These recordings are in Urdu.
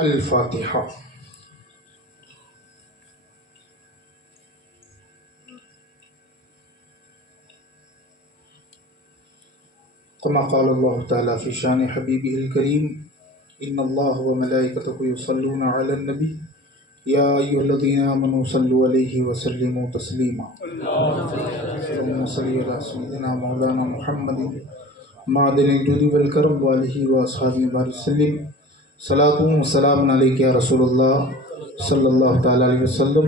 الفاتحہ۔ كما قال الله تعالى في شان حبيبه الكريم إن الله وملائكته يصلون على النبي يا أيها الذين آمنوا صلوا عليه وسلموا تسليما اللهم صل على سيدنا مولانا محمد معدن الجود والكرم وآله وأصحابه وسلم صلاة وسلام عليك يا رسول الله صلى الله تعالى عليه وسلم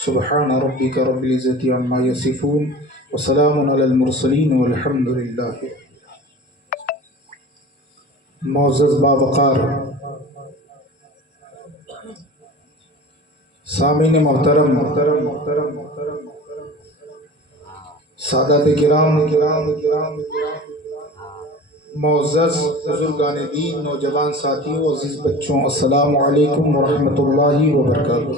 سبحان ربك رب العزة عما يصفون وسلام على المرسلين والحمد لله۔ معزز باوقار سامعین محترم، سادات کرام، معزز بزرگان دین، نوجوان ساتھیوں، عزیز بچوں، السلام علیکم ورحمۃ اللہ وبرکاتہ۔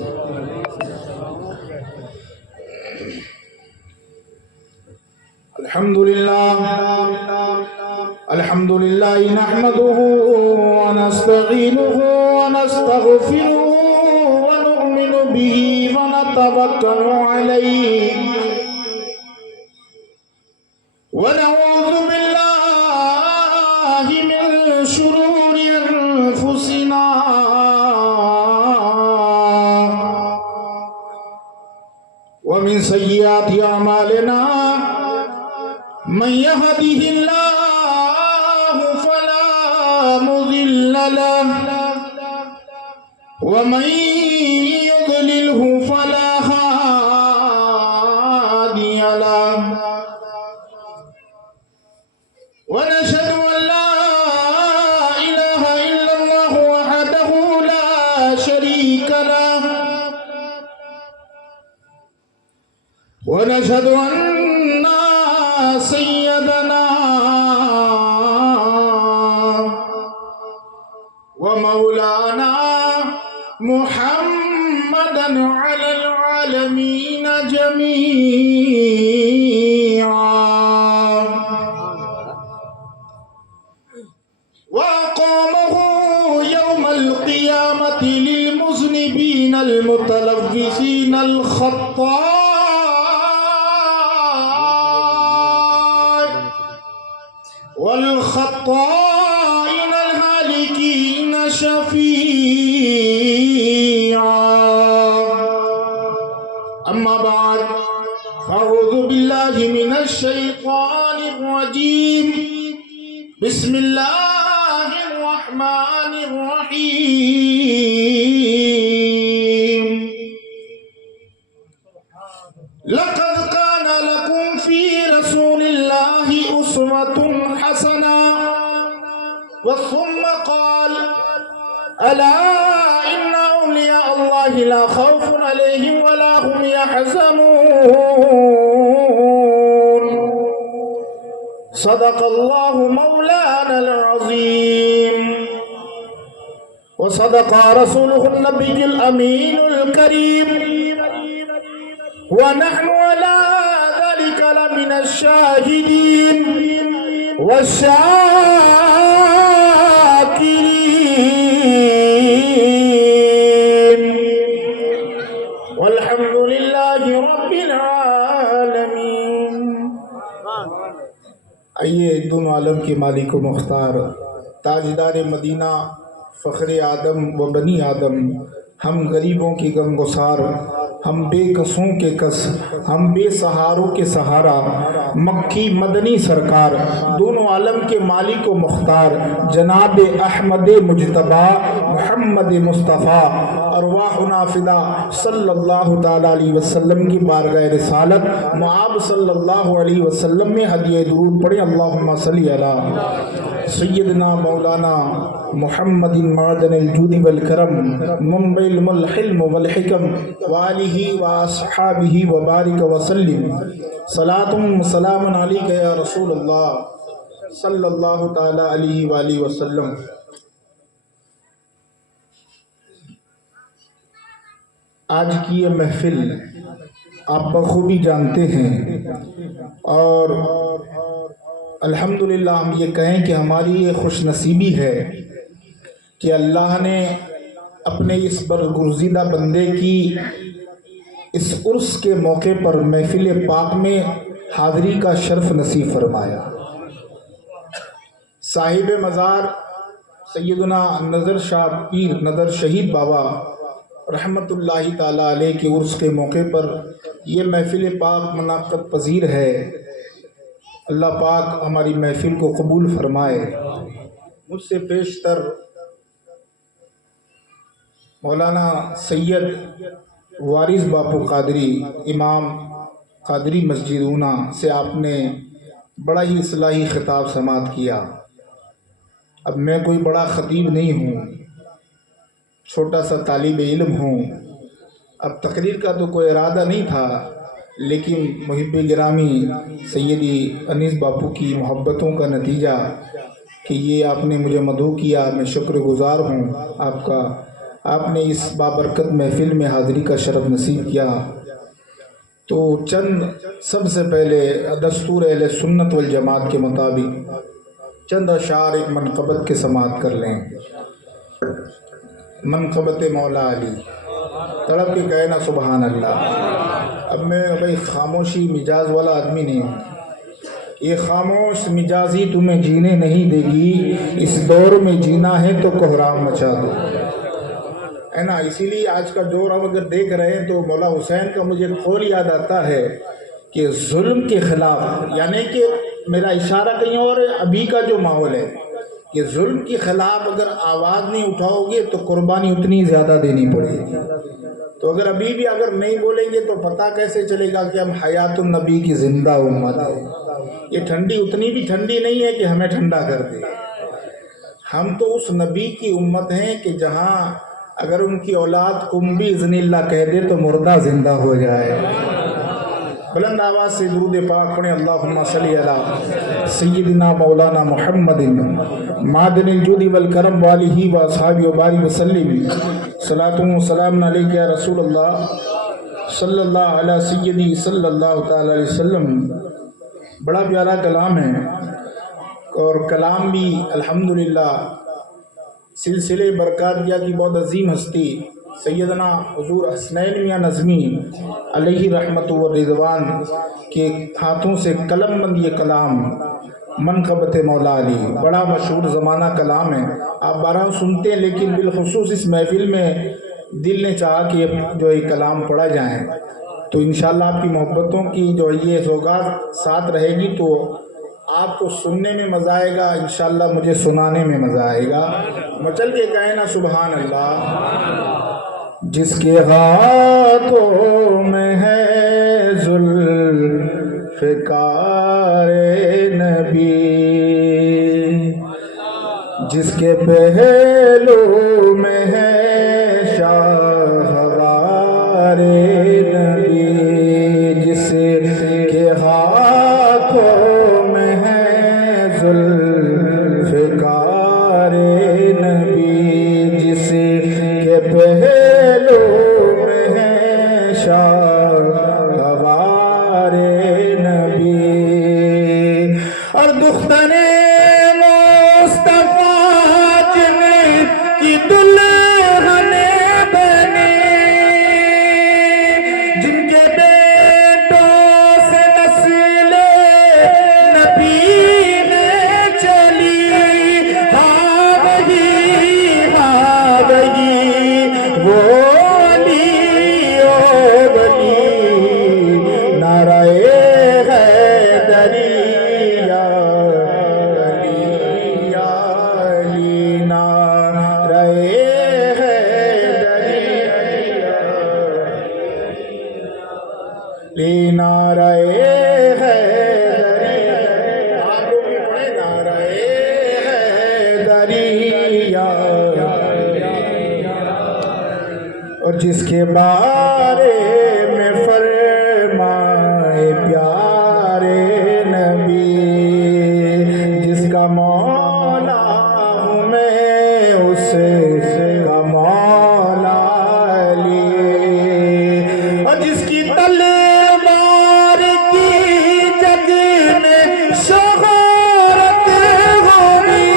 الحمد للہ نحمده ونستعینه ونستغفره ونؤمن به ونتوکل علیہ ونعوذ باللہ من شرور انفسنا ومن سیئات اعمالنا من يهده الله فلا مضل له ومن يضلله فلا هادي له ونشهد أن لا إله إلا الله وحده لا شريك له ونشهد أن سيدنا ومولانا محمدا على العالمين جميعا وأقامه يوم القيامة للمذنبين المتلفظين الخطاء والخطائن الهالكين شفيعا أما بعد فأعوذ بالله من الشيطان الرجيم بسم الله الرحمن الرحيم لقد كان لكم في رسول الله أسوة حسنة ثم قال ألا إن أولياء الله لا خوف عليهم ولا هم يحزنون صدق الله مولانا العظيم وصدق رسوله النبي الأمين الكريم ونحن على ذلك لمن الشاهدين والشاكرين والحمد لله رب العالمين۔ آئیے دونوں عالم کے مالک و مختار، تاجدار مدینہ، فخر آدم و بنی آدم، ہم غریبوں کی غمگسار، ہم بے کسوں کے کس، ہم بے سہاروں کے سہارا، مکی مدنی سرکار، دونوں عالم کے مالک و مختار، جناب احمد مجتبی محمد مصطفیٰ ارواحنا فدا صلی اللہ تعالیٰ علیہ وسلم کی بارگاہ رسالت معاب صلی اللہ علیہ وسلم میں ہدیہ درود پڑھیں۔ اللہم صلی علی سیدنا مولانا محمد معدن الجود والکرم منبع الحلم والحکم وآلہ واصحابہ وبارک وسلم صلاۃ وسلام علیک یا رسول اللہ صلی اللہ تعالی علیہ وآلہ وسلم۔ آج کی یہ محفل آپ بخوبی جانتے ہیں، اور الحمدللہ ہم یہ کہیں کہ ہماری یہ خوش نصیبی ہے کہ اللہ نے اپنے اس برگزیدہ بندے کی اس عرس کے موقع پر محفل پاک میں حاضری کا شرف نصیب فرمایا۔ صاحب مزار سیدنا نظر شاہ پیر نظر شہید بابا رحمت اللہ تعالی علیہ کے عرس کے موقع پر یہ محفل پاک منعقد پذیر ہے۔ اللہ پاک ہماری محفل کو قبول فرمائے۔ مجھ سے پیشتر مولانا سید وارث باپو قادری امام قادری مسجد اونا سے آپ نے بڑا ہی اصلاحی خطاب سماعت کیا۔ اب میں کوئی بڑا خطیب نہیں ہوں، چھوٹا سا طالب علم ہوں۔ اب تقریر کا تو کوئی ارادہ نہیں تھا، لیکن محب گرامی سیدی انیس باپو کی محبتوں کا نتیجہ کہ یہ آپ نے مجھے مدعو کیا، میں شکر گزار ہوں آپ کا۔ آپ نے اس بابرکت محفل میں حاضری کا شرف نصیب کیا، تو چند سب سے پہلے دستور اہل سنت والجماعت کے مطابق چند اشعار ایک منقبت کے سماعت کر لیں۔ منقبت مولا علی، تڑپ کے کہے نا سبحان اللہ۔ اب میں بھائی خاموشی مزاج والا آدمی نہیں ہوں، یہ خاموش مزاجی تمہیں جینے نہیں دے گی، اس دور میں جینا ہے تو کوہرام مچا دو، ہے نا۔ اسی لیے آج کا دور ہم اگر دیکھ رہے ہیں تو مولا حسین کا مجھے قول یاد آتا ہے کہ ظلم کے خلاف، یعنی کہ میرا اشارہ کہیں اور ابھی کا جو ماحول ہے کہ ظلم کے خلاف اگر آواز نہیں اٹھاؤ گے تو قربانی اتنی زیادہ دینی پڑے گی۔ تو اگر ابھی بھی اگر نہیں بولیں گے تو پتہ کیسے چلے گا کہ ہم حیات النبی کی زندہ امت ہے۔ یہ ٹھنڈی اتنی بھی ٹھنڈی نہیں ہے کہ ہمیں ٹھنڈا کر دے۔ ہم تو اس نبی کی امت ہیں کہ جہاں اگر ان کی اولاد قم بھی اذن اللہ کہہ دے تو مردہ زندہ ہو جائے۔ بلند آواز سے درود پاک پڑھیں، اللہم صلی علی سیدنا مولانا محمد معدن الجود والکرم والہ واصحابہ وبارک وسلم، صلاۃ و سلام علیک یا رسول اللہ صلی اللہ علی سیدی صلی اللہ تعالی علیہ وسلم۔ بڑا پیارا کلام ہے، اور کلام بھی الحمدللہ سلسلے برکاتیہ کی بہت عظیم ہستی سیدنا حضور حسنین میاں نظمی علیہ رحمت و رضوان کے ہاتھوں سے قلم بند یہ کلام منقبت مولا علی، بڑا مشہور زمانہ کلام ہے، آپ بارہ سنتے ہیں، لیکن بالخصوص اس محفل میں دل نے چاہا کہ جو یہ کلام پڑھا جائیں، تو انشاءاللہ آپ کی محبتوں کی جو یہ سوگات ساتھ رہے گی تو آپ کو سننے میں مزہ آئے گا، انشاءاللہ مجھے سنانے میں مزہ آئے گا۔ مچل کے کہے نا سبحان اللہ۔ جس کے ہاتھوں میں ہے ذوالفقار نبی، جس کے پہلو میں ہے شاہوار نبی، جس کے ہاتھوں میں ہے ذوالفقار نبی، جس کے پہلو میں ہے شاہوار نبی، اور دختر اور جس کے بارے میں فرمائے پیارے نبی، جس کا مولا ہوں میں اس کا مولا علی، اور جس کی تلوار کی جگ میں شہرت ہوگی،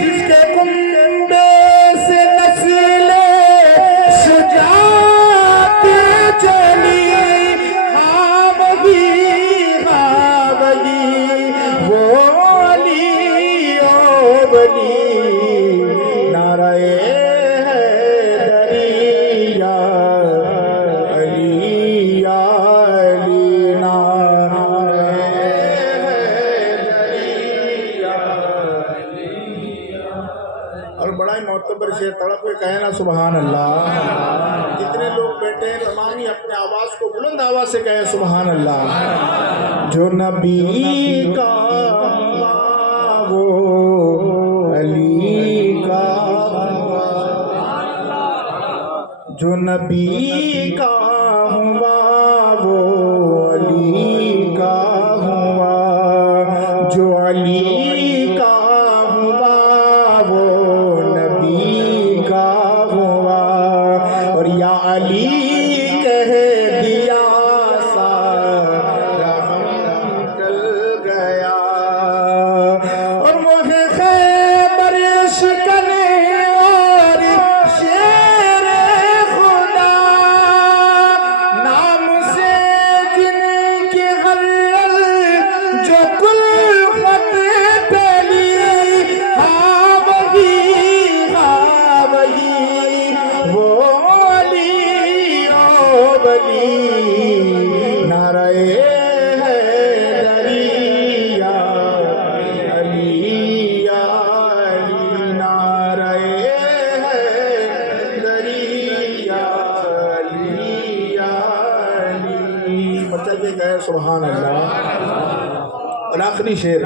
جس کے کنبے سے معتبر سے تڑپ کے کہے نا سبحان اللہ۔ جتنے لوگ بیٹھے ہیں تمامی اپنے آواز کو بلند آواز سے کہے سبحان اللہ۔ جو نبی کا وہ علی کا، جو نبی کا ہوا وہ علی کا ہوا، جو علی کا ہوا وہ نبی کا ہوا، اور یا علی کہہ دیا سارا غم ٹل گیا، اور وہ ہے خیبر شکن اور شیر خدا، نام سے جن کی حلل جو کل خط پھیلی، ہاں وہی وہ علی او ولی، نعرہ حیدری یا علی یا علی، نعرہ حیدری یا علی یا علی، مچل کے کہے سبحان اللہ۔ اور آخری شعر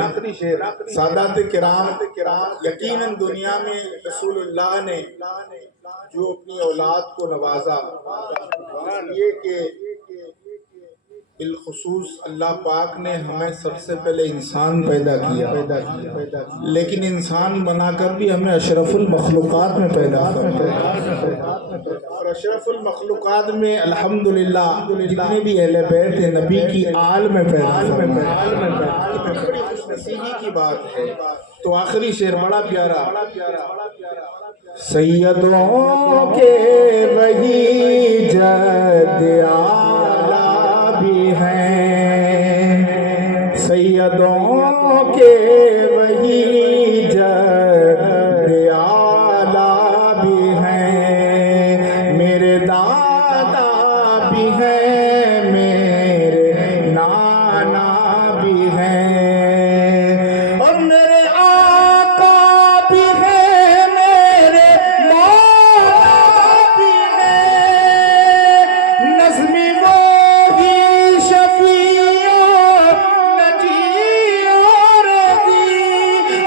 سادات کرام، یقیناً دنیا میں رسول اللہ نے جو اپنی اولاد کو نوازا، یہ کہ بالخصوص اللہ پاک نے ہمیں سب سے پہلے انسان پیدا کیا، لیکن انسان بنا کر بھی ہمیں اشرف المخلوقات میں پیدا کیا، اور اشرف المخلوقات میں الحمدللہ جتنے بھی اہل بیت نبی کی آل میں پیدا کیا، بڑی خوش نصیبی کی بات ہے۔ تو آخری شعر بڑا پیارا، سیدوں کے وہی جد اعلیٰ بھی ہیں، سیدوں کے وہی جد اعلیٰ بھی ہیں، میرے دادا بھی ہیں، میرے نانا بھی ہیں، اور میرے آقا بھی ہیں، میرے مولا بھی ہیں، نظمی وہی شفیع نجی اور رضی،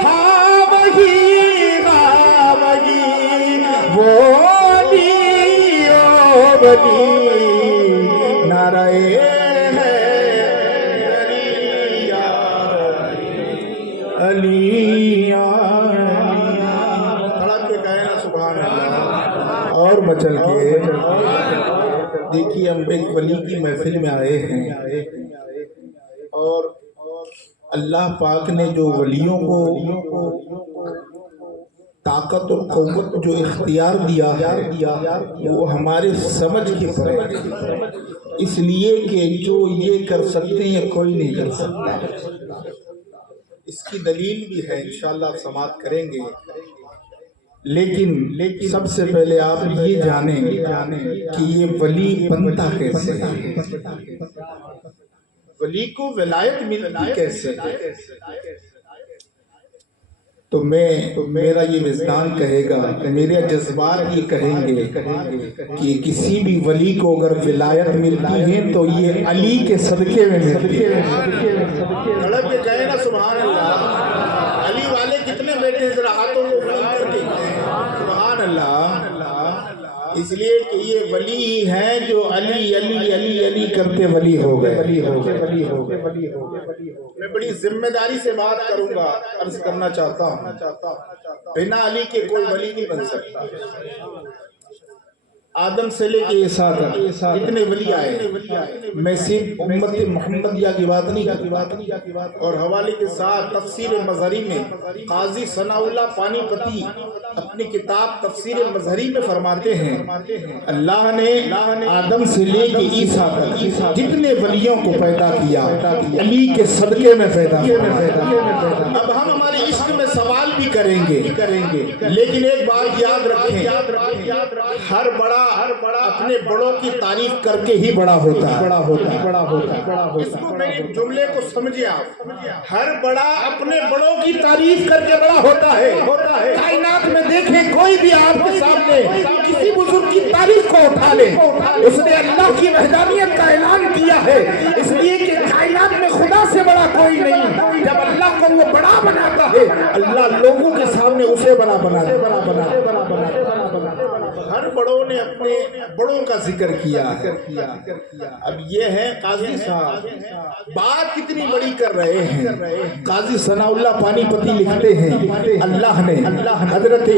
ہاں وہی وہ علی او ولی، نعرہ حیدری یا علی یا علی، تڑپ کے کہے نا سبحان اللہ۔ اور مچل کے دیکھیے ہم ایک ولی کی محفل میں آئے ہیں، اور اللہ پاک نے جو ولیوں کو طاقت اور قوت جو اختیار دیا ہے وہ ہمارے سمجھ کے پرے، اس لیے کہ جو یہ کر سکتے ہیں کوئی نہیں کر سکتا۔ اس کی دلیل بھی ہے انشاءاللہ آپ سماعت کریں گے، لیکن سب سے پہلے آپ یہ جانیں کہ یہ ولی بنتا کیسے ہے، ولی کو ولایت ملتی کیسے ہے۔ تو میرا یہ وجدان کہے گا، میرے جذبات یہ کہیں گے کہ کسی بھی ولی کو اگر ولایت ملتی ہے تو یہ علی کے صدقے میں ملتی ہے۔ تڑپ کے کہے نا سبحان اللہ۔ علی والے کتنے بیٹھے ہیں ذرا ہاتھوں کو بلند کر کے سبحان اللہ۔ اس لیے کہ یہ ولی ہی ہیں جو علی علی علی علی کرتے ولی ہو گئے۔ میں بڑی ذمہ داری سے بات کروں گا، عرض کرنا چاہتا ہوں بنا علی کے کوئی ولی نہیں بن سکتا۔ آدم سے لے کے عیسیٰ تک اتنے ولی آئے، میں صرف امت محمدیہ کی بات نہیں کرتی، اور حوالے کے ساتھ تفسیر مظہری میں قاضی ثناء اللہ پانی پتی اپنی کتاب تفسیر مظہری میں فرماتے ہیں اللہ نے آدم سے لے کے عیسیٰ تک جتنے ولیوں کو پیدا کیا علی کے صدقے میں پیدا کیا۔ اب ہم ہمارے عشق میں سوال بھی کریں گے، لیکن ایک بات یاد رکھیں، ہر بڑا اپنے بڑوں کی تعریف کر کے ہی بڑا ہوتا ہے. اس کو میرے جملے کو سمجھے آپ. ہر بڑا اپنے بڑوں کی تعریف کر کے بڑا ہوتا ہے. کائنات میں دیکھیں کوئی بھی آپ کے سامنے کسی بزرگ کی تعریف کو اٹھا لے, اس نے اللہ کی وحدانیت کا اعلان کیا ہے, اس لیے کہ کائنات میں خدا سے بڑا کوئی نہیں. جب اللہ کو وہ بڑا بناتا ہے, اللہ لوگوں کے سامنے اسے بڑا بنا دے. ہر بڑوں نے اپنے بڑوں کا ذکر کیا ہے. اب یہ ہے قاضی صاحب بات کتنی بڑی کر رہے ہیں. قاضی ثناء اللہ پانی پتی لکھتے ہیں اللہ نے حضرت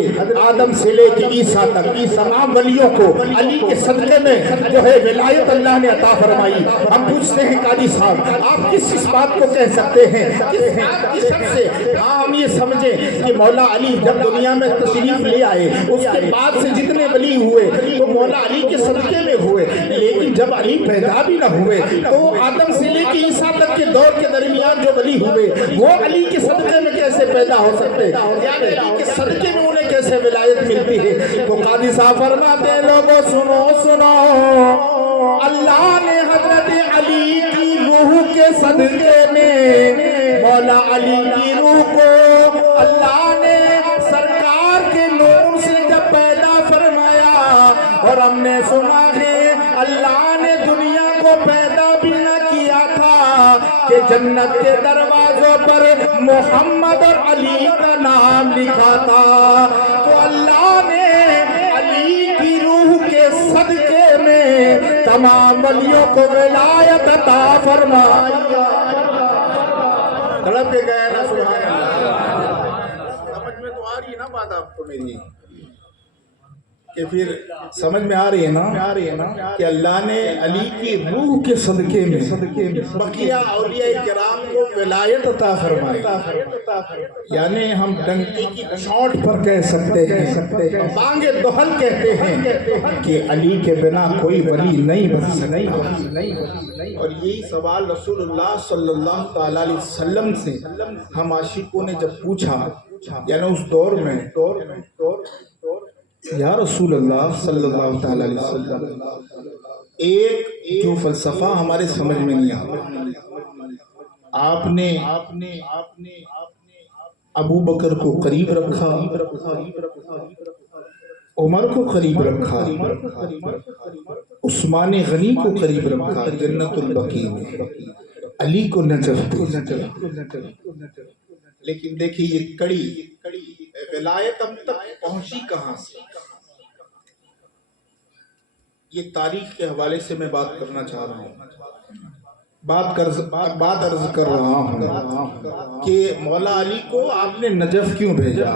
آدم سے لے کے عیسیٰ تک تمام ولیوں کو علی کے صدقے میں جو ہے ولایت اللہ نے عطا فرمائی. ہم پوچھتے ہیں قاضی صاحب آپ کس اس بات کو کہہ سکتے ہیں, کس بات کی شک سے ہم یہ سمجھیں کہ مولا علی جب دنیا میں تشریف لے آئے اس کے بعد سے جتنے ولی ہوئے تو مولا علی کے صدقے میں ہوئے, لیکن جب علی پیدا بھی نہ ہوئے تو آدم سے لے کے عیسیٰ تک کے دور کے درمیان جو ولی ہوئے وہ علی کے صدقے میں کیسے پیدا ہو سکتے, یعنی علی کے صدقے میں انہیں کیسے ولایت ملتی ہے. تو قاضی صاحب فرماتے ہیں لوگوں سنو اللہ نے حضرت علی کی روح کے صدقے میں مولا علی کی روح کو اللہ نے سرکار کے نور سے جب پیدا فرمایا, اور ہم نے سنا ہے اللہ نے دنیا کو پیدا بھی نہ کیا تھا کہ جنت کے دروازوں پر محمد اور علی کا نام لکھا تھا. تو اللہ نے علی کی روح کے صدقے میں تمام ولیوں کو ولایت عطا فرمائی. تڑپ کے گئے نا سبحان اللہ. سمجھ میں تو آ رہی ہے نا بات آپ کو میری, کہ پھر سمجھ میں آ رہی ہے نا کہ اللہ نے علی کی روح کے صدقے میں بقیہ اولیاء کرام کو ولایت عطا فرمائی. یعنی ہم ڈنکی کی چونٹ پر کہہ سکتے ہیں, بانگے دہل کہتے ہیں کہ علی کے بنا کوئی ولی نہیں بن سکتا. اور یہی سوال رسول اللہ صلی اللہ تعالی علیہ وسلم سے ہم عاشقوں نے جب پوچھا, یعنی اس دور میں یا رسول اللہ صلی اللہ تعالی علیہ وسلم ایک جو فلسفہ ہمارے سمجھ میں نہیں آتا, آپ نے ابو بکر کو قریب رکھا, عمر کو قریب رکھا, عثمان غنی کو قریب رکھا جنت البقیع میں, علی کو نجف دے. لیکن دیکھیے یہ کڑی ولایت اب تک پہنچی کہاں سے, یہ تاریخ کے حوالے سے میں بات کرنا چاہ رہا ہوں. بات عرض کر رہا ہوں کہ مولا علی کو آپ نے نجف کیوں بھیجا.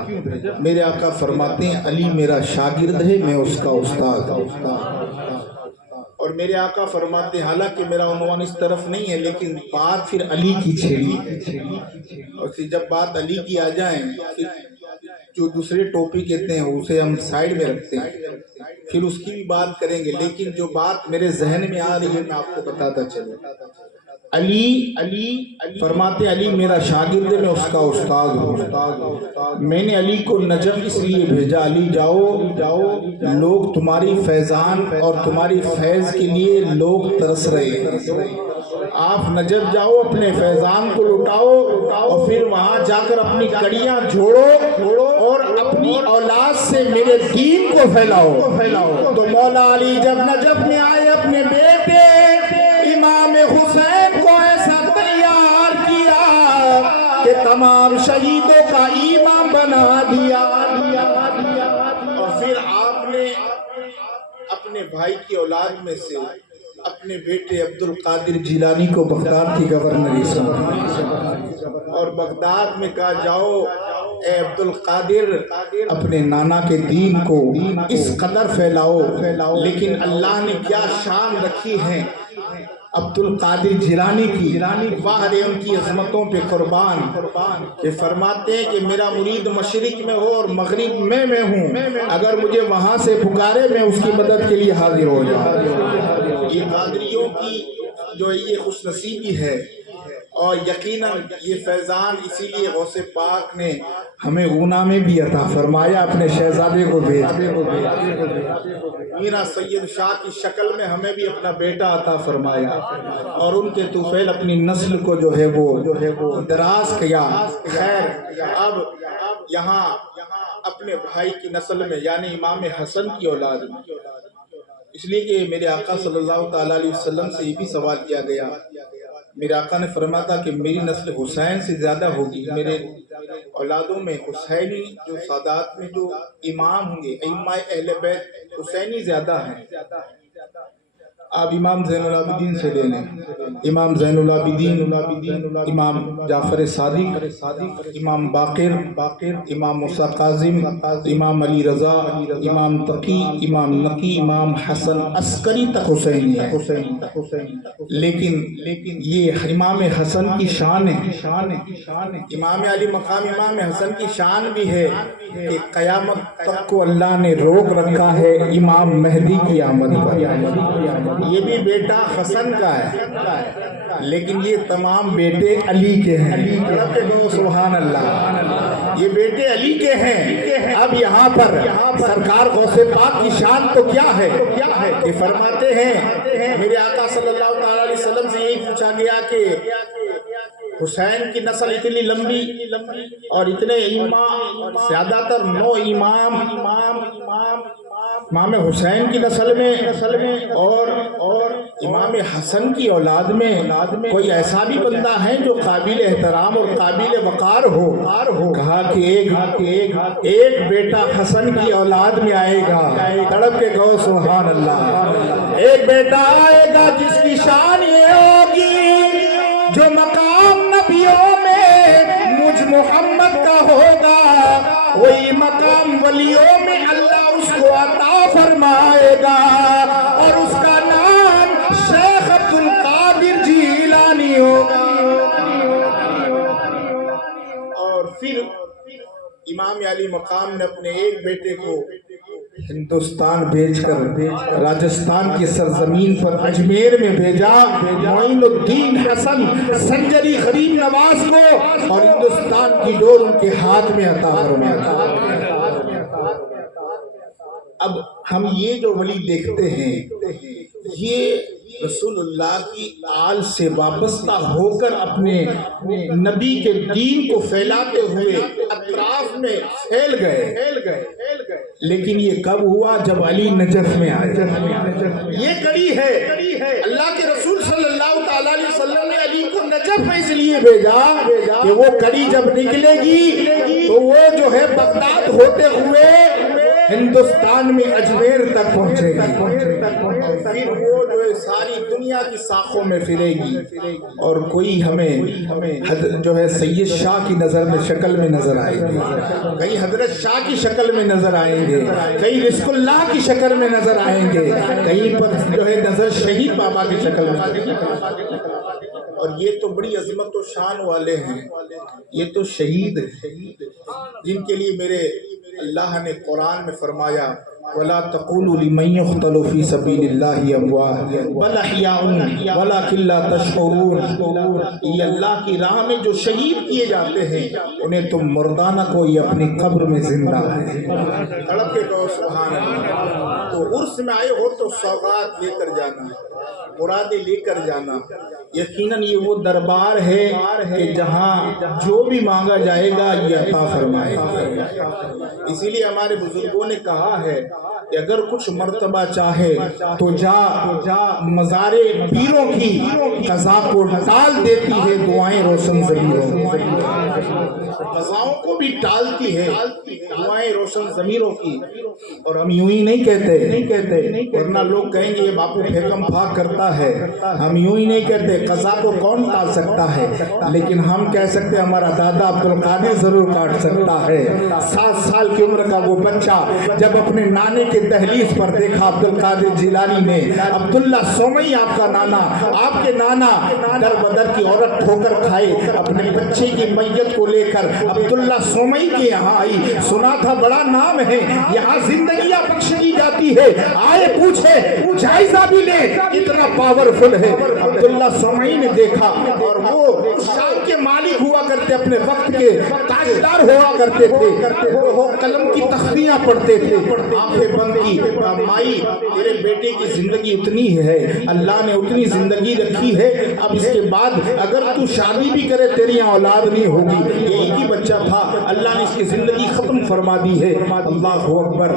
میرے آقا فرماتے ہیں علی میرا شاگرد ہے, میں اس کا استاد ہوں. اور میرے آقا فرماتے ہیں حالانکہ میرا عنوان اس طرف نہیں ہے, لیکن بات پھر علی کی چھیڑی, اور پھر جب بات علی کی آ جائیں جو دوسرے ٹوپی کہتے ہیں اسے ہم سائیڈ میں رکھتے ہیں, پھر اس کی بھی بات کریں گے. لیکن جو بات میرے ذہن میں آ رہی ہے میں آپ کو بتاتا چلوں. علی فرماتے علی میرا شاگرد ہے, میں اس کا استاد ہوں. میں نے علی کو نجف اس لیے بھیجا, علی جاؤ لوگ تمہاری فیضان اور تمہاری فیض کے لیے لوگ ترس رہے ہیں. آپ نجف جاؤ, اپنے فیضان کو لٹاؤ, اور پھر وہاں جا کر اپنی کڑیاں جوڑو اور اپنی اولاد سے میرے دین کو پھیلاؤ. تو مولا علی جب نجف میں آئے اپنے بیٹے امام حسین کو ایسا تیار کیا کہ تمام شہیدوں کا امام بنا دیا. اور پھر آپ نے اپنے بھائی کی اولاد میں سے اپنے بیٹے عبد القادر جیلانی کو بغداد کی گورنری سونپی, اور بغداد میں کہا جاؤ اے عبد القادر اپنے نانا کے دین کو اس قدر پھیلاؤ. لیکن اللہ نے کیا شان رکھی ہے عبد القادر جیلانی کی, واہ رے ان کی عظمتوں پہ قربان, کہ فرماتے ہیں کہ میرا مرید مشرق میں ہو اور مغرب میں ہوں, اگر مجھے وہاں سے پکارے میں اس کی مدد کے لیے حاضر ہو جاؤں. یہ قادریوں کی جو یہ خوش نصیبی ہے. اور یقیناً یہ فیضان اسی لیے غوث پاک نے ہمیں اونا میں بھی عطا فرمایا، اپنے شہزادے کو بھیج میرا سید شاہ کی شکل میں ہمیں بھی اپنا بیٹا عطا فرمایا، اور ان کے طفیل اپنی نسل کو جو ہے وہ دراز کیا۔ خیر، اب یہاں اپنے بھائی کی نسل میں یعنی امام حسن کی اولاد میں، اس لیے کہ میرے آقا صلی اللہ تعالیٰ علیہ وسلم سے یہ بھی سوال کیا گیا، میرے آقا نے فرمایا تھا کہ میری نسل حسین سے زیادہ ہوگی، میرے اولادوں میں حسینی جو سادات میں جو امام ہوں گے، ائمہ اہل بیت حسینی زیادہ ہیں۔ آپ امام زین العابدین سے لے لیں، امام زین العابدین، امام جعفر صادق، امام باقر، امام موسیٰ کاظم، امام علی رضا، امام تقی، امام نقی، امام حسن عسکری تک حسینی ہے۔ لیکن یہ امام حسن کی شان ہے، امام علی مقام امام حسن کی شان بھی ہے کہ قیامت تک کو اللہ نے روک رکھا ہے امام مہدی کی آمد پر۔ یہ بھی بیٹا حسن کا ہے، لیکن یہ تمام بیٹے علی کے ہیں۔ سبحان اللہ، یہ بیٹے علی کے ہیں۔ اب یہاں پر سرکار غوث پاک کی شان تو کیا ہے کہ فرماتے ہیں، میرے آقا صلی اللہ تعالیٰ علیہ وسلم سے یہی پوچھا گیا کہ حسین کی نسل اتنی لمبی اور اتنے امام، زیادہ تر 9 امام امام حسین کی نسل میں اور امام حسن کی اولاد میں کوئی ایسا بھی بندہ ہے جو قابل احترام اور قابل وقار ہو؟ کہا کہ ایک بیٹا حسن کی اولاد میں آئے گا، تڑپ کے کہو سبحان اللہ، ایک بیٹا آئے گا جس کی شان یہ ہوگی جو مقام نبیوں میں مجھ محمد کا ہوگا، وہی مقام ولیوں میں اللہ اس کو عطا فرمائے گا، اور اس کا نام شیخ عبد القادر جیلانی ہوگا۔ اور پھر امام علی مقام نے اپنے ایک بیٹے کو ہندوستان بھیج کر راجستھان کی سرزمین پر اجمیر میں بھیجا، معین الدین حسن سنجری غریب نواز کو، اور ہندوستان کی ڈور ان کے ہاتھ میں عطا فرمایا۔ اب ہم یہ جو ولی دیکھتے ہیں یہ رسول اللہ کی آل سے وابستہ ہو کر اپنے نبی کے دین کو پھیلاتے ہوئے اطراف میں پھیل گئے، لیکن یہ کب ہوا؟ جب علی نجف میں آئے۔ یہ کڑی ہے، اللہ کے رسول صلی اللہ تعالیٰ علیہ وسلم نے علی کو نجف میں اس لیے بھیجا کہ وہ کڑی جب نکلے گی تو وہ جو ہے بغداد ہوتے ہوئے ہندوستان میں اجمیر تک پہنچے گی، اور پھر وہ جو ہے ساری دنیا کی ساخوں میں پھرے گی، اور کوئی ہمیں جو ہے سید شاہ کی نظر میں شکل میں نظر آئے گی، کئی حضرت شاہ کی شکل میں نظر آئیں گے، کئی رزق اللہ کی شکل میں نظر آئیں گے، کہیں پر جو ہے نظر شہید بابا کی شکل میں۔ اور یہ تو بڑی عظمت و شان والے ہیں، یہ تو شہید ہیں جن کے لیے میرے اللہ نے قرآن میں فرمایا وَلَا تَقُولُوا لِمَنْ يُقْتَلُ فِي سَبِيلِ اللَّهِ أَمْوَاتٌ بَلْ أَحْيَاءٌ وَلَكِنْ لَا تَشْعُرُونَ۔ یہ اللہ کی راہ میں جو شہید کیے جاتے ہیں انہیں تم مردہ نہ کوئی اپنی قبر میں زندہ ہے۔ تڑپ کے کہو سبحان اللہ۔ تو عرس میں آئے ہو تو سوغات لے کر جانا، مرادیں لے کر جانا۔ یقیناً یہ وہ دربار ہے کہ جہاں جو بھی مانگا جائے گا یہ عطا فرمائے گا۔ اسی لیے ہمارے بزرگوں نے کہا ہے کہ اگر کچھ مرتبہ چاہے تو جا مزار پیروں کی قضا کو ٹال دیتی ہے دعائیں روشن ضمیروں، قضاؤں کو بھی ٹالتی ہے دعائیں روشن ضمیروں کی۔ اور ہم یوں ہی نہیں کہتے، ورنہ لوگ کہیں گے یہ باپو پھیکم پھاک کرتا ہے، ہم یوں ہی نہیں کہتے، قضا کو کون ٹال سکتا ہے، لیکن ہم کہہ سکتے ہمارا دادا عبد القادر ضرور کاٹ سکتا ہے۔ 7 سال کی عمر کا وہ بچہ جب اپنے نانے کے دہلیز پر دیکھا عبد القادر جیلانی نے، عبداللہ سومئی آپ کا نانا، آپ کے نانا در بدر کی عورت ٹھوکر کھائے، اپنے بچے کی میت کو لے کر عبداللہ سومئی کے یہاں آئی، سنا تھا بڑا نام ہے یہاں زندگیاں بخش دی جاتی ہے، آئے پوچھے جائزہ بھی لے، اتنا پاورفل ہے۔ اب عبداللہ سمعی نے دیکھا اور وہ شام کے مالک ہوا کرتے، اپنے وقت کے تاجدار ہوا کرتے تھے، وہ قلم کی تخطیاں پڑھتے تھے، آنکھیں بند کی، مائی تیرے بیٹے کی زندگی اتنی ہے، اللہ نے اتنی زندگی رکھی ہے، اب اس کے بعد اگر تو شادی بھی کرے تیری یہاں اولاد نہیں ہوگی، یہ ایک ہی بچہ تھا، اللہ نے اس کی زندگی ختم فرما دی ہے۔ اللہ اکبر۔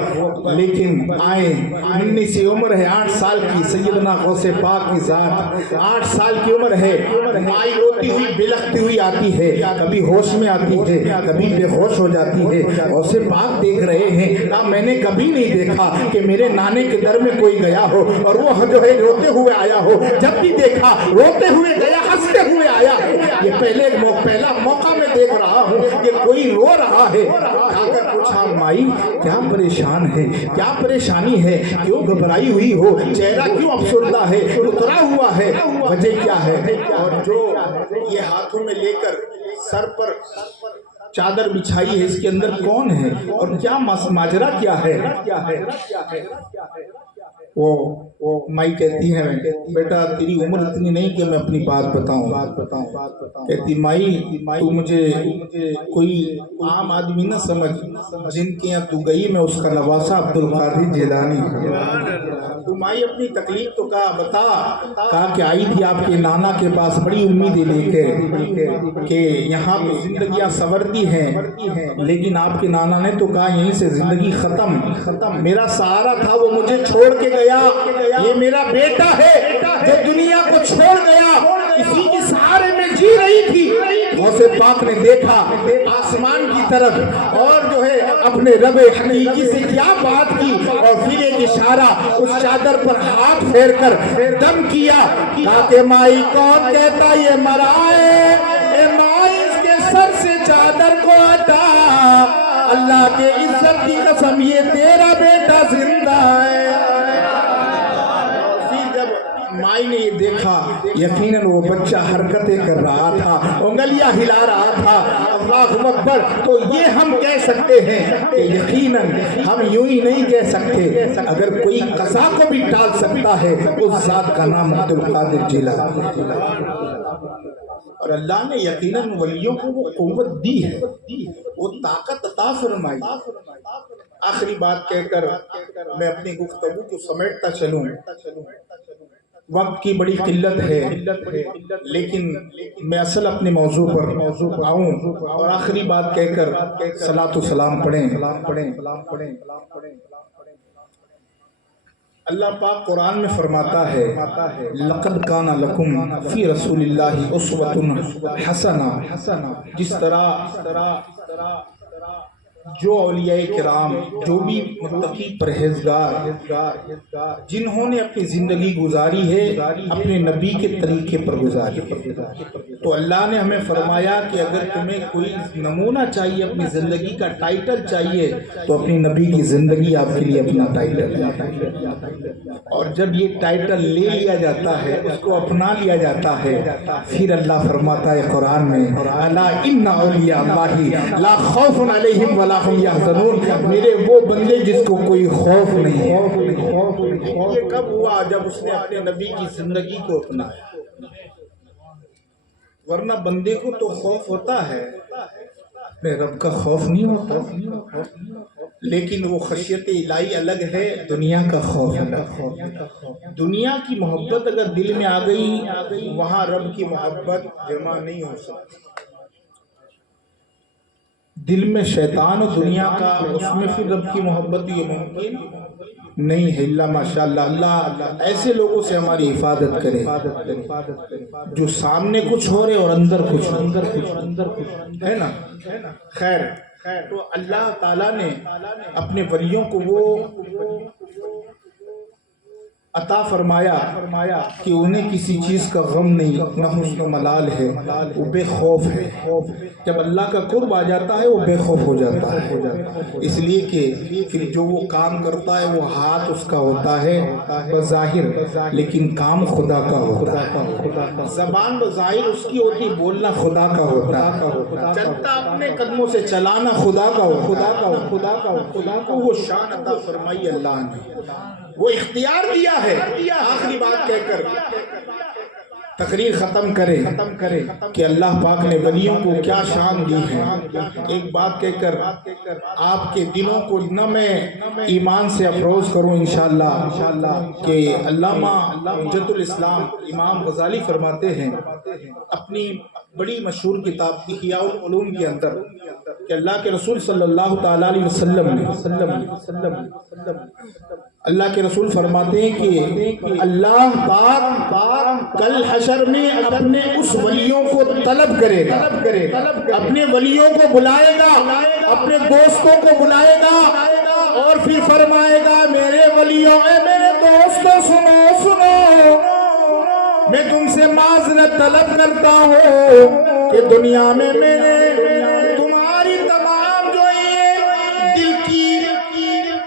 لیکن آئے ننھی سی عمر ہے، 8 سال کی، سیدنا غوث پاک کی ذات 8 سال کی عمر ہے، مائی روتی ہوئی بلختی ہوئی آتی ہے، کبھی ہوش میں آتی ہے، کبھی بے ہوش ہو جاتی ہے۔ غوث پاک دیکھ رہے ہیں، کہا میں نے کبھی نہیں دیکھا کہ میرے نانے کے در میں کوئی گیا ہو اور وہ جو ہے روتے ہوئے آیا ہو، جب بھی دیکھا روتے ہوئے گیا، ہنستے ہوئے آیا ہے، یہ پہلا موقع میں دیکھ رہا ہوں کہ کوئی رو رہا ہے۔ آ کر پوچھا مائی کیا پریشان ہے، کیا پریشانی ہے، کیوں گھبرائی ہوئی ہو، چہرہ کیوں افسردہ ہے، اترا ہوا ہے، وجہ کیا ہے؟ اور جو یہ ہاتھوں میں لے کر سر پر چادر بچھائی ہے، اس کے اندر کون ہے اور کیا ماجرا کیا ہے؟ وہ مائی کہتی ہے بیٹا تیری عمر اتنی نہیں کہ میں اپنی بات بتاؤں۔ کہتی مائی تو مجھے کوئی عام آدمی نہ سمجھ، جن کے یہاں تو گئی میں اس کا نواسہ عبدالقادر جیلانی ہوں۔ تو مائی اپنی تکلیف تو کہا بتا، کہا کہ آئی تھی آپ کے نانا کے پاس بڑی امیدیں لے کے کہ یہاں پہ زندگیاں سنورتی ہیں، لیکن آپ کے نانا نے تو کہا یہیں سے زندگی ختم، میرا سہارا تھا وہ مجھے چھوڑ کے گیا، یہ میرا بیٹا ہے جو دنیا کو چھوڑ گیا، اسی کے سہارے میں جی رہی تھی۔ غوث پاک نے دیکھا آسمان کی طرف اور جو ہے اپنے رب حقیقی سے کیا بات کی، اور پھر ایک اشارہ اس چادر پر ہاتھ پھیر کر دم کیا، کہا کہ مائی کون کہتا یہ مرا ہے، اے مائی اس کے سر سے چادر کو ہٹا، اللہ کے عزت کی قسم یہ تیرا بیٹا زندہ ہے۔ مائی نے یہ دیکھا، یقیناً وہ بچہ حرکتیں کر رہا تھا، انگلیاں ہلا رہا تھا، اللہ اکبر۔ تو یہ ہم کہہ سکتے ہیں کہ یقیناً ہم یوں ہی نہیں کہہ سکتے، اگر کوئی قضا کو بھی ٹال سکتا ہے اس ذات کا نام عبدالقادر جیلانی۔ اور اللہ نے یقیناً ولیوں کو وہ قوت دی ہے، وہ طاقت عطا فرمائی۔ آخری بات کہہ کر میں اپنی گفتگو کو سمیٹتا چلوں، وقت کی بڑی قلت ہے، لیکن میں اصل اپنے موضوع پر آؤں اور آخری بات کہہ کر صلاۃ و سلام پڑھیں۔ اللہ پاک قرآن میں فرماتا ہے لَقَدْ كَانَ لَكُمْ فِي رَسُولِ اللَّهِ أُسْوَةٌ حَسَنَةٌ۔ جس طرح جو اولیاء کرام، جو بھی متقی پرہیزگار جنہوں نے اپنی زندگی گزاری ہے اپنے نبی کے طریقے پر گزاری، تو اللہ نے ہمیں فرمایا کہ اگر تمہیں کوئی نمونہ چاہیے، اپنی زندگی کا ٹائٹل چاہیے، تو اپنی نبی کی زندگی آپ کے لیے اپنا ٹائٹل ہے۔ اور جب یہ ٹائٹل لے لیا جاتا ہے، اس کو اپنا لیا جاتا ہے، پھر اللہ فرماتا ہے قرآن میں الا ان اولیاء اللہ لا خوف علیہم ولا هم يحزنون، میرے وہ بندے جس کو کوئی خوف نہیں ہے۔ یہ کب ہوا؟ جب اس نے اپنے نبی کی زندگی کو اپنایا، ورنہ بندے کو تو خوف ہوتا ہے، اپنے رب کا خوف نہیں ہوتا، لیکن وہ خشیت الہی الگ ہے، دنیا کا خوف الگ ہے۔ دنیا کی محبت اگر دل میں آ گئی، وہاں رب کی محبت جمع نہیں ہو سکتی۔ دل میں شیطان و دنیا کا، اس میں پھر رب کی محبت یہ ممکن نہیں ہے، اللہ ماشاءاللہ۔ اللہ ایسے لوگوں سے ہماری حفاظت کرے جو سامنے کچھ ہو رہے اور اندر کچھ ہے نا۔ خیر، تو اللہ تعالیٰ نے اپنے ولیوں کو وہ عطا فرمایا کہ انہیں کسی چیز کا غم نہیں، نہ حزن و ملال ہے، وہ بے خوف ہے۔ جب اللہ کا قرب آ جاتا ہے وہ بے خوف ہو جاتا ہے، اس لیے کہ پھر جو وہ کام کرتا ہے وہ ہاتھ اس کا ہوتا ہے بظاہر، لیکن کام خدا کا ہوتا ہے۔ زبان بظاہر اس کی ہوتی، بولنا خدا کا ہوتا ہے، چلتا اپنے قدموں سے چلانا خدا کا ہو، خدا کو وہ شان عطا فرمائی اللہ نے، وہ اختیار دیا ہے۔ آخری بات کہہ کر تقریر ختم کرے کہ اللہ پاک نے ولیوں کو کیا شان دی ہے، ایک بات کہہ کر آپ کے دلوں کو نہ میں ایمان سے افروز کروں انشاءاللہ کہ علامہ حجت الاسلام امام غزالی فرماتے ہیں اپنی بڑی مشہور کتاب احیاء العلوم کے اندر کہ اللہ کے رسول صلی اللہ تعالیٰ علیہ وسلم نے اللہ کے رسول فرماتے ہیں کہ اللہ پاک کل حشر میں اپنے اس ولیوں کو طلب کرے گا، اپنے ولیوں کو بلائے گا، اپنے دوستوں کو بلائے گا اور پھر فرمائے گا میرے ولیوں اے میرے دوستوں سنو میں تم سے معذرت طلب کرتا ہوں کہ دنیا میں میں نے تمہاری تمام جو یہ دل کی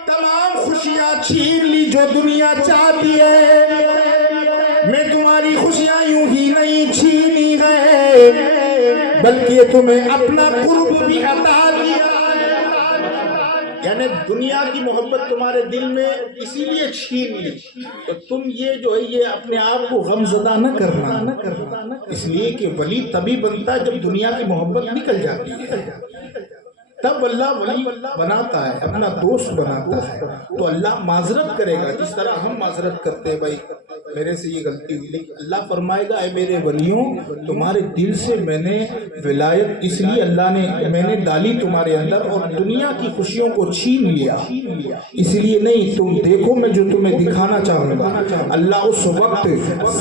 تمام خوشیاں چھین لی جو دنیا چاہتی ہے، میں تمہاری خوشیاں یوں ہی نہیں چھینی ہے بلکہ تمہیں اپنا قرب بھی عطا کیا، یعنی دنیا کی محبت تمہارے دل میں اسی لیے چھین لی تو تم یہ جو ہے یہ اپنے آپ کو غم زدہ نہ کرنا، اس لیے کہ ولی تبھی بنتا ہے جب دنیا کی محبت نکل جاتی ہے، تب اللہ ولی بناتا ہے، اپنا دوست بناتا ہے، تو اللہ معذرت کرے گا جس طرح ہم معذرت کرتے ہیں بھائی میرے سے یہ غلطی ہوئی، لیکن اللہ فرمائے گا اے میرے ولیوں تمہارے دل سے میں نے ولایت اس لیے اللہ نے میں نے ڈالی تمہارے اندر اور دنیا کی خوشیوں کو چھین لیا، اس لیے نہیں تم دیکھو میں جو تمہیں دکھانا چاہوں گا، اللہ اس وقت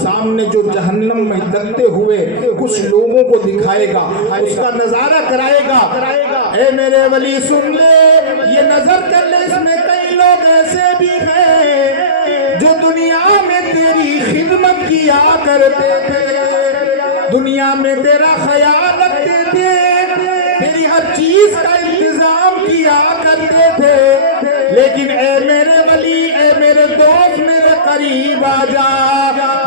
سامنے جو جہنم میں دکتے ہوئے کچھ لوگوں کو دکھائے گا، اس کا نظارہ کرائے گا، اے میرے ولی سن لے یہ نظر کر لے اس میں کئی لوگ ایسے بھی ہیں جو دنیا میں تیری خدمت کیا کرتے تھے، دنیا میں تیرا خیال رکھتے تھے، تیری ہر چیز کا انتظام کیا کرتے تھے، لیکن اے میرے ولی اے میرے دوست میرے قریب آ جا،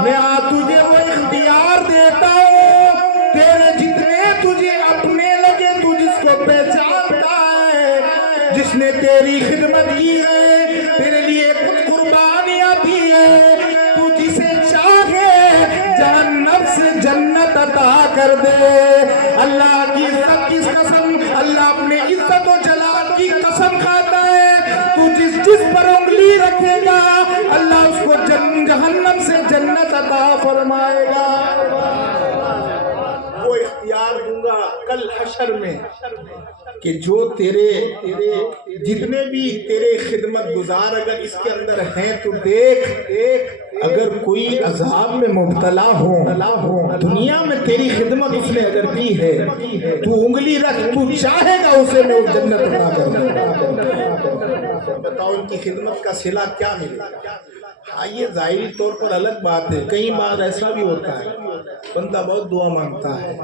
میں تجھے وہ اختیار دیتا ہوں تیرے جتنے تجھے اپنے لگے تو جس کو پہچانتا ہے، جس نے تیری خدمت کی ہے تیرے لیے کچھ قربانیاں دی ہے، تو جسے چاہے جہنم سے جنت عطا کر دے، اللہ کی عزت کی قسم اللہ اپنے عزت و جلال کی قسم کھاتا ہے، تو جس پر انگلی رکھے گا اللہ اس کو جہنم سے جنت عطا فرمائے گا، وہ اختیار دوں گا کل حشر میں کہ جو تیرے جتنے بھی تیرے خدمت گزار اگر اس کے اندر ہیں تو دیکھ اگر کوئی عذاب میں مبتلا ہو دنیا میں تیری خدمت اس نے اگر کی ہے تو انگلی رکھ تو چاہے گا اسے میں اس جنت عطا کر دوں، بتاؤ ان کی خدمت کا صلہ کیا ملے گا؟ ہاں یہ ظاہری طور پر الگ بات ہے، کئی بار ایسا بھی ہوتا ہے بندہ بہت دعا مانگتا ہے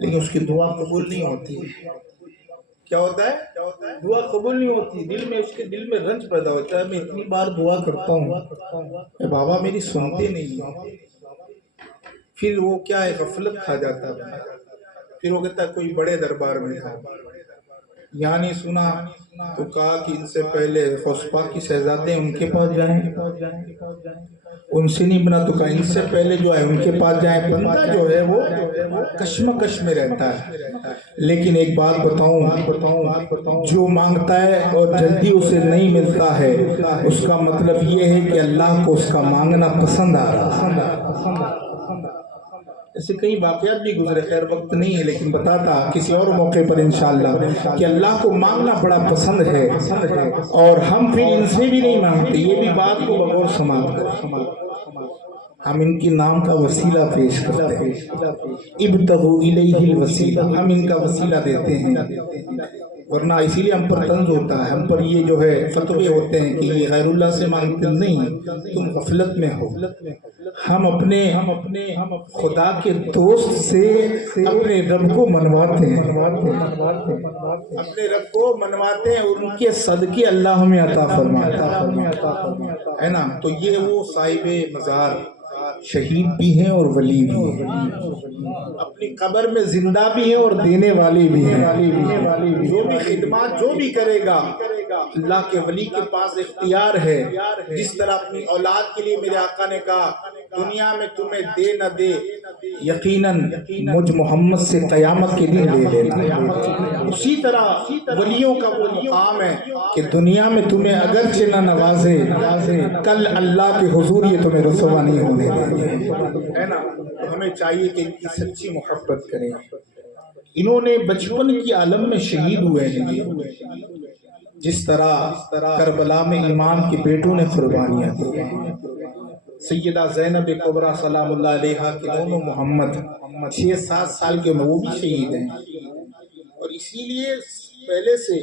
لیکن اس کی دعا قبول نہیں ہوتی ہے، کیا ہوتا ہے دعا قبول نہیں ہوتی، دل میں اس کے دل میں رنج پیدا ہوتا ہے، میں اتنی بار دعا کرتا ہوں اے بابا میری سنتے نہیں ہیں، پھر وہ کیا ہے غفلت کھا جاتا ہے، پھر وہ کہتا ہے کوئی بڑے دربار میں جاؤ، یہاں نہیں سنا تو کہا کہ ان سے پہلے خسپا کی شہزادے ان کے پاس جائیں، ان سے نہیں بنا تو کہا ان سے پہلے جو ہے ان کے پاس جائیں، بندہ جو ہے وہ کشمکش میں رہتا ہے، لیکن ایک بات بتاؤں جو مانگتا ہے اور جلدی اسے نہیں ملتا ہے اس کا مطلب یہ ہے کہ اللہ کو اس کا مانگنا پسند آ رہا ہے، ایسے کئی واقعات بھی گزرے، خیر وقت نہیں ہے لیکن بتاتا کسی اور موقع پر انشاءاللہ کہ اللہ کو مانگنا بڑا پسند ہے اور ہم پھر ان سے بھی نہیں مانگتے، یہ بھی بات کو بغور سماعت کریں، ہم ان کے نام کا وسیلہ پیش کرتے ہیں، ابتغوا الیہ الوسیلہ، ہم ان کا وسیلہ دیتے ہیں، ورنہ اسی لیے ہم پر طنز ہوتا ہے، ہم پر یہ جو ہے فتوے ہوتے ہیں کہ یہ غیر اللہ سے مانگتے نہیں تم غفلت میں ہو، ہم اپنے خدا کے دوست سے اپنے رب کو منواتے ہیں، اپنے رب کو منواتے ہیں اور ان کے صدقے اللہ ہمیں عطا فرماتا ہے نا، تو یہ وہ صاحب مزار شہید بھی ہیں اور ولی بھی ہیں، اپنی قبر میں زندہ بھی ہیں اور دینے والے بھی ہیں، جو بھی خدمات جو بھی کرے گا اللہ کے ولی کے پاس اختیار ہے، جس طرح اپنی اولاد کے لیے میرے آقا نے کہا دنیا میں تمہیں دے نہ دے یقیناً مجھ محمد سے قیامت کے دن لے لینا۔ اسی طرح ولیوں کا وہ مقام ہے کہ دنیا میں تمہیں اگرچہ نہ نوازے، کل اللہ کے حضور یہ تمہیں رسوا نہیں ہونے دیں گے، ہے نا؟ تو ہمیں چاہیے کہ ان کی سچی محبت کریں۔ انہوں نے بچپن کی عالم میں شہید ہوئے ہیں، جس طرح کربلا میں امام کے بیٹوں نے قربانیاں دی ہیں۔ سیدہ زینب کبریٰ سلام اللہ علیہا کے دونوں محمد 6-7 سال کے وہ بھی شہید ہیں، اور اسی لیے پہلے سے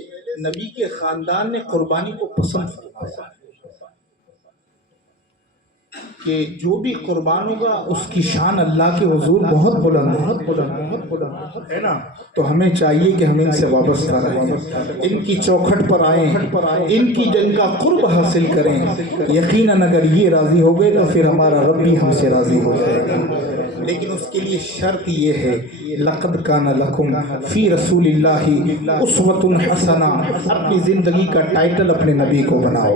نبی کے خاندان نے قربانی کو پسند فرمایا کہ جو بھی قربان ہوگا اس کی شان اللہ کے حضور بہت بلند ہے نا؟ تو ہمیں چاہیے کہ ہم ان سے وابستہ رہیں، ان کی چوکھٹ پر آئیں، ان کی جن کا قرب حاصل کریں۔ یقیناً اگر یہ راضی ہو گئے تو پھر ہمارا رب بھی ہم سے راضی ہو جائے گا، لیکن اس کے لیے شرط یہ ہے لَقَدْ كَانَ لَكُمْ فِي رَسُولِ اللَّهِ أُسْوَةٌ حَسَنَةٌ۔ اپنی زندگی کا ٹائٹل اپنے نبی کو بناؤ،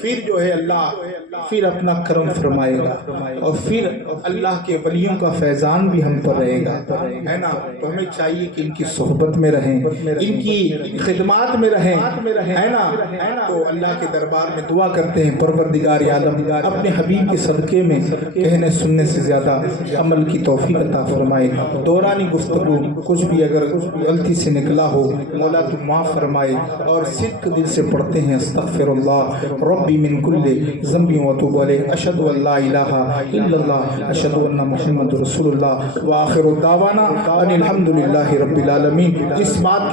پھر جو ہے اللہ پھر اپنا کرم فرمائے گا، اور پھر اللہ کے ولیوں کا فیضان بھی ہم پر رہے گا، ہے نا؟ تو ہمیں چاہیے کہ ان کی صحبت میں رہیں، ان کی خدمات میں رہیں، ہے نا؟ تو اللہ کے دربار میں دعا کرتے ہیں پروردگار عالم اپنے حبیب کے صدقے میں کہنے سننے سے زیادہ عمل کی توفیق عطا فرمائے۔ دورانی گفتگو کچھ بھی اگر غلطی سے نکلا ہو مولا تو معاف فرمائے، اور صدق دل سے پڑھتے ہیں استغفر اللہ ربی من کل ذنب واتوب الیہ، اشہد ان لا الہ الا اللہ، اشہد ان محمد رسول اللہ، وآخر دعوانا ان الحمد للہ رب العالمین۔ اس بات کے